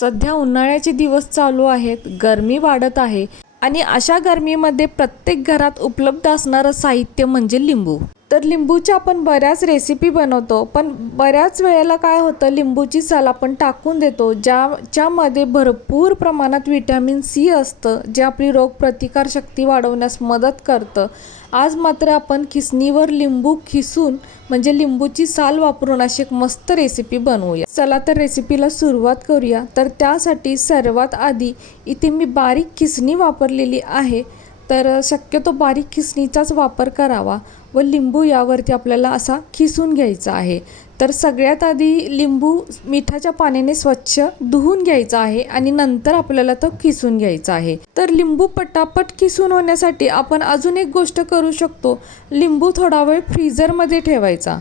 सध्या उन्हाळ्याचे दिवस चालू आहेत, गरमी वाढत आहे आणि अशा गरमीमध्ये प्रत्येक घरात उपलब्ध असणारं साहित्य म्हणजे लिंबू. तर लिंबूच्या आपण बऱ्याच रेसिपी बनवतो, पण बऱ्याच वेळेला काय होतं, लिंबूची साल आपण टाकून देतो ज्यामध्ये भरपूर प्रमाणात व्हिटॅमिन सी असतं, जे आपली रोगप्रतिकारशक्ती वाढवण्यास मदत करतं. आज मात्र आपण खिसणीवर लिंबू खिसून म्हणजे लिंबूची साल वापरून अशी एक मस्त रेसिपी बनवूया. चला तर रेसिपीला सुरुवात करूया. तर त्यासाठी सर्वात आधी इथे मी बारीक खिसणी वापरलेली आहे, तर शक्यतो बारीक खिसणीचाच वापर करावा व लिंबू यावरती आपल्याला असा खिसून घ्यायचा आहे. तर सगळ्यात आधी लिंबू मिठाच्या पाण्याने स्वच्छ धुवून घ्यायचा आहे आणि नंतर आपल्याला तो खिसून घ्यायचा आहे. तर लिंबू पटापट खिसून होण्यासाठी आपण अजून एक गोष्ट करू शकतो, लिंबू थोडा वेळ फ्रीझरमध्ये ठेवायचा.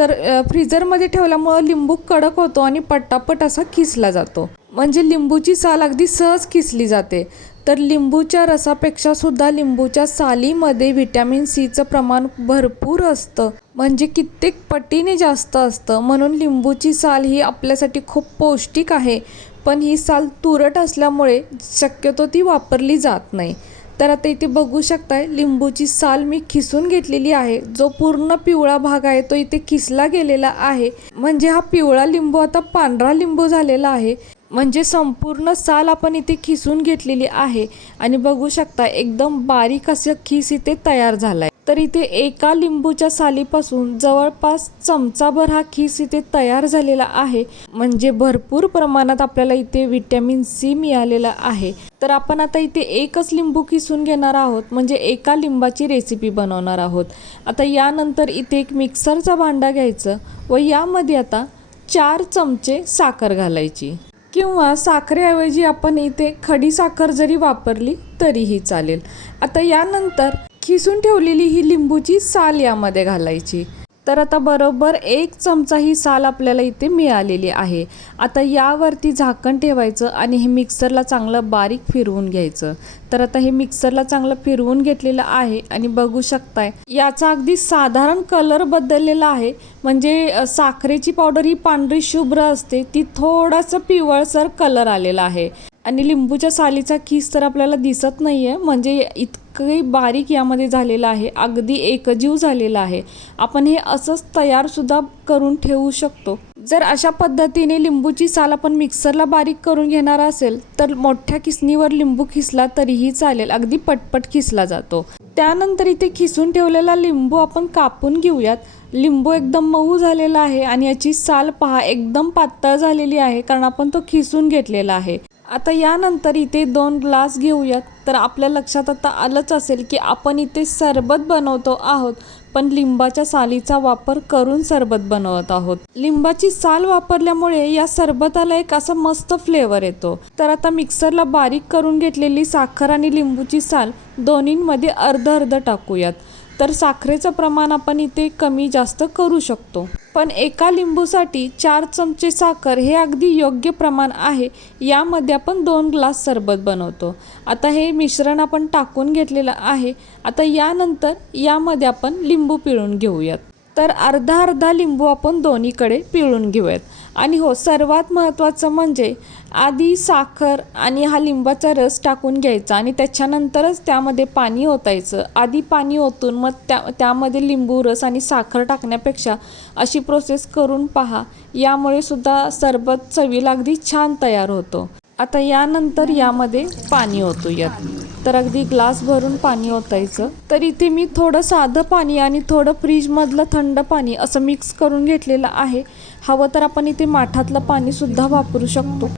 तर फ्रीझरमध्ये ठेवल्यामुळं लिंबू कडक होतो आणि पटापट असा खिसला जातो, म्हणजे लिंबूची साल अगदी सहज खिसली जाते. तर लिंबूच्या रसापेक्षा सुद्धा लिंबूच्या सालीमध्ये व्हिटॅमिन सीचं प्रमाण भरपूर असतं, म्हणजे कित्येक पटीने जास्त असतं. म्हणून लिंबूची साल ही आपल्यासाठी खूप पौष्टिक आहे, पण ही साल तुरट असल्यामुळे शक्यतो ती वापरली जात नाही. तर आता इथे बघू शकताय, लिंबूची साल मी खिसून घेतलेली आहे. जो पूर्ण पिवळा भाग आहे तो इथे खिसला गेलेला आहे, म्हणजे हा पिवळा लिंबू आता पांढरा लिंबू झालेला आहे. म्हणजे संपूर्ण साल आपण इथे खिसून घेतलेली आहे आणि बघू शकता एकदम बारीक असं खिस इथे तयार झालाय. तर इथे एका लिंबूच्या सालीपासून जवळपास चमचाभर हा खिस इथे तयार झालेला आहे, म्हणजे भरपूर प्रमाणात आपल्याला इथे व्हिटॅमिन सी मिळालेला आहे. तर आपण आता इथे एकच लिंबू खिसून घेणार आहोत, म्हणजे एका लिंबाची रेसिपी बनवणार आहोत. आता यानंतर इथे एक मिक्सरचा भांडा घ्यायचं व यामध्ये आता 4 चमचे साखर घालायची, किंवा साखरेऐवजी आपण इथे खडी साखर जरी वापरली तरीही चालेल. आता यानंतर खिसून ठेवलेली ही लिंबूची साल यामध्ये घालायची. तर आता बरोबर 1 चमचा ही साल आपल्याला इथे मिळालेली आहे. आता यावरती झाकण ठेवायचं आणि हे मिक्सरला चांगलं बारीक फिरवून घ्यायचं. तर आता हे मिक्सरला चांगलं फिरवून घेतलेलं आहे आणि बघू शकताय याचा अगदी साधारण कलर बदललेला आहे, म्हणजे साखरेची पावडर ही पांढरी शुभ्र असते, ती थोडासा पिवळसर कलर आलेला आहे आणि लिंबूच्या सालीचा खिस तर आपल्याला दिसत नाही आहे, म्हणजे इतकं बारीक यामध्ये झालेलं आहे, अगदी एकजीव झालेला आहे. आपण हे असंच तयारसुद्धा करून ठेवू शकतो. जर अशा पद्धतीने लिंबूची साल आपण मिक्सरला बारीक करून घेणार असेल तर मोठ्या खिसणीवर लिंबू खिसला तरीही चालेल, अगदी पटपट खिसला जातो. त्यानंतर इथे खिसून ठेवलेला लिंबू आपण कापून घेऊयात. लिंबू एकदम मऊ झालेला आहे आणि याची साल पहा एकदम पातळ झालेली आहे, कारण आपण तो खिसून घेतलेला आहे. आता यानंतर इथे 2 ग्लास घेऊयात. तर आपल्या लक्षात आता आलंच असेल की आपण इथे सरबत बनवतो आहोत, पण लिंबाच्या सालीचा वापर करून सरबत बनवत आहोत. लिंबाची साल वापरल्यामुळे या सरबताला एक असा मस्त फ्लेवर येतो. तर आता मिक्सरला बारीक करून घेतलेली साखर आणि लिंबूची साल दोन्हींमध्ये अर्ध अर्ध टाकूयात. तर साखरेचं प्रमाण आपण इथे कमी जास्त करू शकतो, पण एका लिंबूसाठी 4 चमचे साखर हे अगदी योग्य प्रमाण आहे. यामध्ये आपण 2 ग्लास सरबत बनवतो. आता हे मिश्रण आपण टाकून घेतलेलं आहे. आता यानंतर यामध्ये आपण लिंबू पिळून घेऊयात. तर अर्धा अर्धा लिंबू आपण दोन्हीकडे पिळून घेऊयात. आणि हो, सर्वात महत्त्वाचं म्हणजे आधी साखर आणि हा लिंबाचा रस टाकून घ्यायचा आणि त्याच्यानंतरच त्यामध्ये पाणी ओतायचं. आधी पाणी ओतून मग त्यामध्ये लिंबू रस आणि साखर टाकण्यापेक्षा अशी प्रोसेस करून पहा, यामुळे सुद्धा सरबत चवीला अगदी छान तयार होतो. आता यानंतर यामध्ये पाणी ओतूयात. तर अगदी ग्लास भरून पाणी ओतायचं. तर इथे मी थोडं साधं पाणी आणि थोडं फ्रीजमधलं थंड पाणी असं मिक्स करून घेतलेलं आहे. हवं तर आपण इथे माठातलं पाणीसुद्धा वापरू शकतो.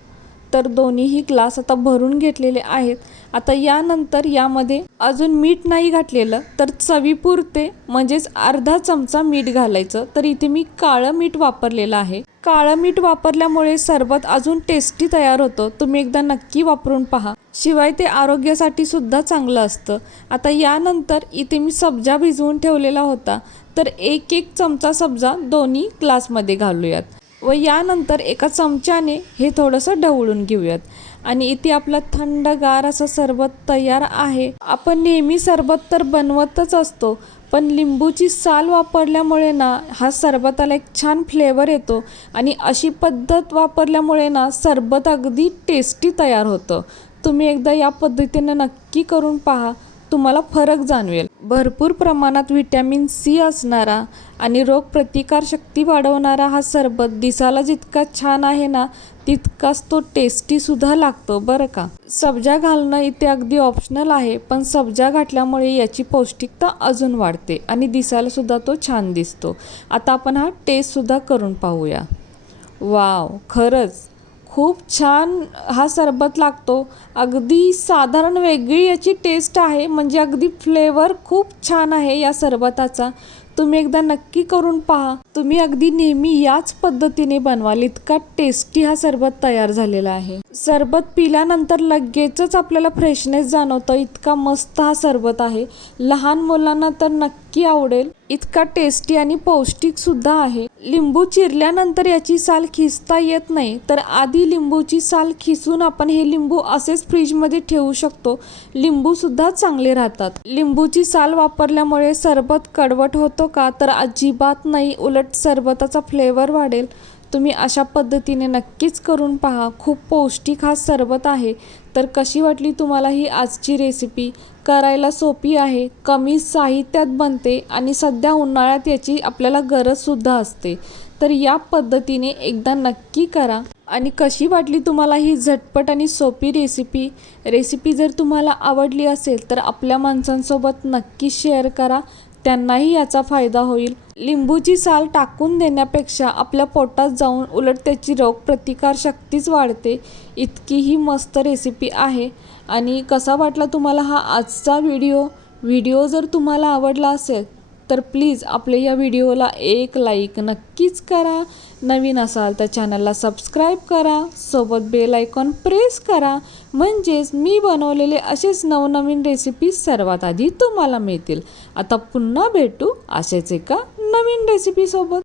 तर दोन्हीही ग्लास आता भरून घेतलेले आहेत. आता यानंतर यामध्ये अजून मीठ नाही घातलेलं, तर चवीपुरते म्हणजेच अर्धा चमचा मीठ घालायचं. तर इथे मी काळं मीठ वापरलेलं आहे. काळं मीठ वापरल्यामुळे सरबत अजून टेस्टी तयार होतं. तुम्ही एकदा नक्की वापरून पहा. शिवाय ते आरोग्यासाठी सुद्धा चांगलं असतं. आता यानंतर इथे मी सब्जा भिजवून ठेवलेला होता, तर 1 चमचा सब्जा दोन्ही ग्लासमध्ये घालूयात व यानंतर एका चमच्याने हे थोडंसं ढवळून घेऊयात. आणि इथे आपला थंडगार असं सरबत तयार आहे. आपण नेहमी सरबत तर बनवतच असतो, पण लिंबूची साल वापरल्यामुळे ना हा सरबताला एक छान फ्लेवर येतो आणि अशी पद्धत वापरल्यामुळे ना सरबत अगदी टेस्टी तयार होतं. तुम्ही एकदा या पद्धतीने नक्की करून पहा, तुम्हाला फरक जाणवेल. भरपूर प्रमाणात व्हिटॅमिन सी असणारा आणि रोगप्रतिकारशक्ती वाढवणारा हा सरबत दिसायला जितका छान आहे ना तितकाच तो टेस्टीसुद्धा लागतो बरं का. सब्जा घालणं इथे अगदी ऑप्शनल आहे, पण सब्जा घातल्यामुळे याची पौष्टिकता अजून वाढते आणि दिसायलासुद्धा तो छान दिसतो. आता आपण हा टेस्टसुद्धा करून पाहूया. वाव, खरंच खूप छान हा सरबत लागतो. अगदी साधारण वेगळी याची टेस्ट आहे, म्हणजे अगदी फ्लेवर खूप छान आहे या सरबताचा. तुम्ही एकदा नक्की करून पहा. तुम्ही अगदी नेहमी याच पद्धतीने बनवाल, इतका टेस्टी हा सरबत तयार झालेला आहे. सरबत पिल्यानंतर लगेचच आपल्याला फ्रेशनेस जाणवतं, इतका मस्त हा सरबत आहे. लहान मुलांना तर नक्की आवडेल, इतका टेस्टी आणि पौष्टिक सुद्धा आहे. लिंबू चिरल्यानंतर याची साल खिसता येत नाही, तर आधी लिंबूची साल खिसून आपण हे लिंबू असेच फ्रीजमध्ये ठेवू शकतो. लिंबू सुद्धा चांगले राहतात. लिंबूची साल वापरल्यामुळे सरबत कडवट होतो का, तर अजिबात नाही, उलट सरबताचा फ्लेवर वाढेल. तुम्ही अशा पद्धतीने नक्कीच करून पहा. खूप पौष्टिक हा सरबत आहे. तर कशी वाटली तुम्हाला ही आजची रेसिपी? करायला सोपी आहे, कमी साहित्यात बनते आणि सध्या उन्हाळ्यात याची आपल्याला गरजसुद्धा असते. तर या पद्धतीने एकदा नक्की करा. आणि कशी वाटली तुम्हाला ही झटपट आणि सोपी रेसिपी जर तुम्हाला आवडली असेल तर आपल्या माणसांसोबत नक्की शेअर करा, त्यांनाही याचा फायदा होईल. लिंबूची साल टाकून देण्यापेक्षा आपल्या पोटात जाऊन उलट त्याची रोगप्रतिकारशक्तीच वाढते. इतकी ही मस्त रेसिपी आहे. आणि कसा वाटला तुम्हाला हा आजचा व्हिडिओ जर तुम्हाला आवडला असेल तर प्लीज आपल्या या व्हिडिओला एक लाईक नक्कीच करा. नवीन असाल तर चॅनलला सबस्क्राईब करा, सोबत बेल आयकॉन प्रेस करा, म्हणजेच मी बनवलेले असेच नवनवीन रेसिपीज सर्वात आधी तुम्हाला मिळतील. आता पुन्हा भेटू असेच एका नवीन रेसिपीसोबत.